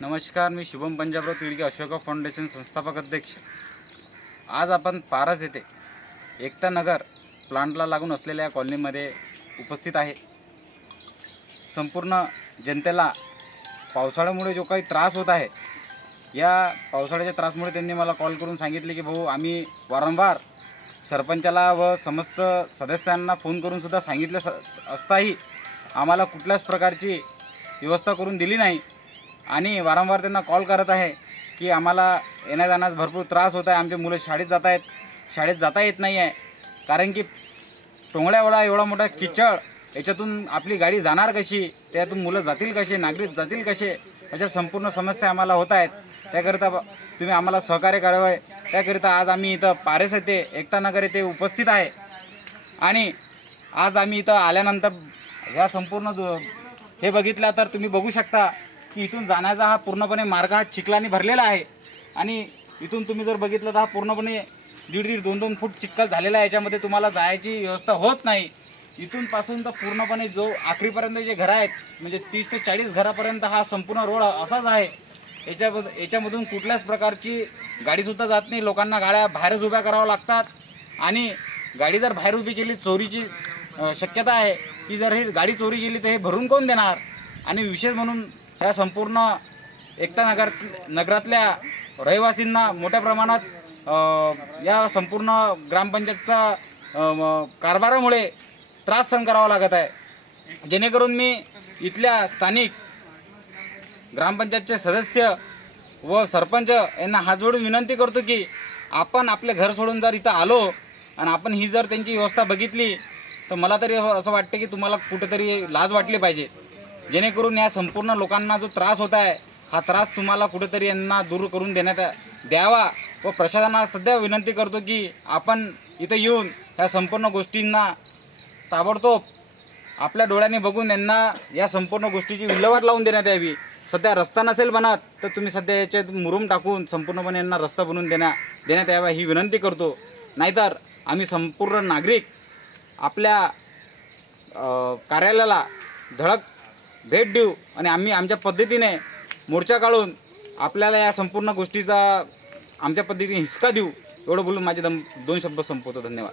नमस्कार मी शुभम पंजाबराव तिडके अशोका फाउंडेशन संस्थापक अध्यक्ष. आज आपण पारस येथे एकता नगर प्लांटला लागून असलेल्या कॉलनीमध्ये उपस्थित आहे. संपूर्ण जनतेला पावसाळ्यामुळे जो काही त्रास होत आहे या पावसाळ्याच्या त्रासमुळे त्यांनी मला कॉल करून सांगितले की भाऊ आम्ही वारंवार सरपंचाला व समस्त सदस्यांना फोन करूनसुद्धा सांगितलं स असताही आम्हाला कुठल्याच प्रकारची व्यवस्था करून दिली नाही. आणि वारंवार त्यांना कॉल करत आहे की आम्हाला येण्या जाण्यास भरपूर त्रास होत आहे. आमचे मुलं शाळेत जात आहेत. शाळेत जाता येत नाही आहे. कारण की टोंगळ्यावळा एवढा मोठा किचड याच्यातून आपली गाडी जाणार कशी? त्यातून मुलं जातील कसे? नागरिक जातील कसे? अशा संपूर्ण समस्या आम्हाला होत आहेत. त्याकरिता ब- तुम्ही आम्हाला सहकार्य करावं. आहे त्याकरिता आज आम्ही इथं पारेस येथे एकता नगर येथे उपस्थित आहे. आणि आज आम्ही इथं आल्यानंतर ह्या संपूर्ण हे बघितलं तर तुम्ही बघू शकता. की इथून जाण्याचा हा पूर्णपणे मार्ग हा चिखलाने भरलेला आहे. आणि इथून तुम्ही जर बघितलं तर हा पूर्णपणे दीड दीड दोन दोन फूट चिखल झालेला आहे. याच्यामध्ये तुम्हाला जायची व्यवस्था होत नाही. इथून पासून तर पूर्णपणे जो आखरीपर्यंत जे घरं आहेत म्हणजे तीस ते चाळीस घरापर्यंत हा संपूर्ण रोड असाच आहे. याच्या याच्यामधून कुठल्याच प्रकारची गाडीसुद्धा जात नाही. लोकांना गाड्या बाहेरच उभ्या कराव्या लागतात. आणि गाडी जर बाहेर उभी केली चोरीची शक्यता आहे. की जर ही गाडी चोरी गेली तर हे भरून कोण देणार? आणि विशेष म्हणून ह्या संपूर्ण एकता नगर नगरातल्या रहिवासींना मोठ्या प्रमाणात या संपूर्ण ग्रामपंचायतचा कारभारामुळे त्रास सहन करावा लागत आहे. जेणेकरून मी इथल्या स्थानिक ग्रामपंचायतचे सदस्य व सरपंच यांना हात जोडून विनंती करतो की आपण आपले घर सोडून जर इथं आलो आणि आपण ही जर त्यांची व्यवस्था बघितली तर मला तरी असं वाटतं की तुम्हाला कुठेतरी लाज वाटली पाहिजे. जेणेकरून या संपूर्ण लोकांना जो त्रास होत आहे हा त्रास तुम्हाला कुठेतरी यांना दूर करून देण्यात द्यावा व प्रशासनाला सध्या विनंती करतो की आपण इथं येऊन ह्या संपूर्ण गोष्टींना ताबडतोब आपल्या डोळ्याने बघून यांना या संपूर्ण गोष्टीची विल्हेवाट लावून देण्यात यावी. सध्या रस्ता नसेल बनत तर तुम्ही सध्या याच्यात मुरुम टाकून संपूर्णपणे यांना रस्ता बनवून देण्या देण्यात यावा ही विनंती करतो. नाहीतर आम्ही संपूर्ण नागरिक आपल्या कार्यालयाला धडक भेट देऊ. आणि आम्ही आमच्या पद्धतीने मोर्चा काढून आपल्याला या संपूर्ण गोष्टीचा आमच्या पद्धतीने हिसका देऊ. एवढं बोलून माझे दम दोन शब्द संपवतो. धन्यवाद.